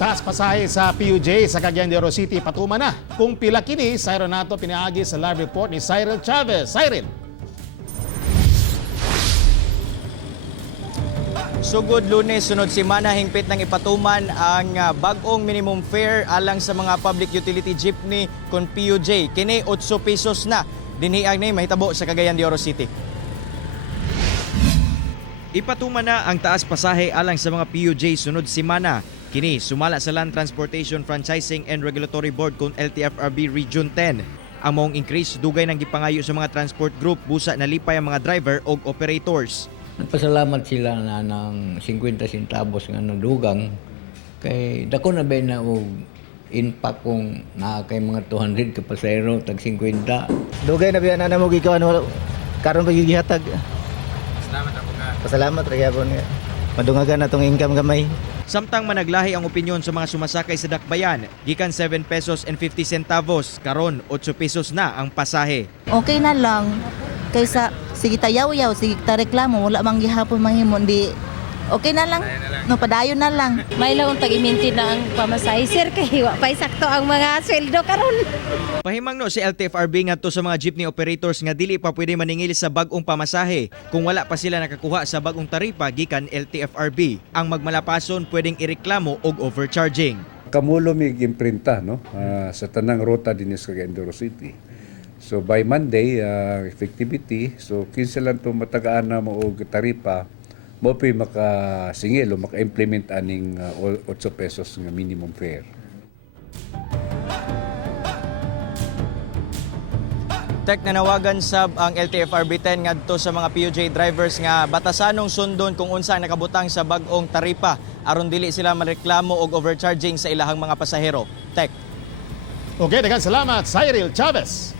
Taas pasahe sa PUJ sa Cagayan de Oro City patuman na. Kung pila kini, Cyril nato pinaagi sa live report ni Cyril Chavez. Cyril. Sugod Lunes, sunod semana hingpit ng ipatuman ang bag-ong minimum fare alang sa mga public utility jeepney kon PUJ. Kini 8 pesos na dinhiag ni mahitabo sa Cagayan de Oro City. Ipatuman na ang taas pasahe alang sa mga PUJ sunod semana. Kini sumala sa Land Transportation Franchising and Regulatory Board kung LTFRB Region 10. Ang maong increase dugay ng gipangayo sa mga transport group busa nalipay ang mga driver o operators. Nagpasalamat sila na ng 50 centavos nga dugang kay dako na ba na og impact kung naa kay mga 200 ka pasahero tag 50. Dugay na biya na mo gikawan karon pa gihatag. Pasalamat ra gyapon nga. Madungagan atong income gamay. Samtang managlahi ang opinyon sa mga sumasakay sa dakbayan, gikan 7 pesos and 50 centavos, karon 8 pesos na ang pasahe. Okay na lang kaysa sige tayaw-yaw, sige ta reklamo, wala mang gihapon manghimo di. Okay na lang. No padayon na lang. May lang pag-iminti na ang pamasahe sir kay wa pa sakto ang mga sweldo karon. Pahimangno si LTFRB ngadto sa mga jeepney operators nga dili pa pwede maningil sa bag-ong pamasahe kung wala pa sila nakakuha sa bag-ong taripa gikan LTFRB. Ang magmalapason pwedeng ireklamo og overcharging. Kamulo may imprinta no sa tanang ruta din sa Cagayan de Oro City. So by Monday effectivity, so kinsa lang to matagaan na mo og taripa mo pa makasingil o maka-implement aning 8 pesos nga minimum fare. Tek nanawagan sab ang LTFRB 10 ngadto sa mga PUJ drivers nga batasanong sundon kung unsa ang nakabutang sa bag-ong taripa aron dili sila mareklamo og overcharging sa ilahang mga pasahero. Tek. Okay, daghang salamat Cyril Chavez.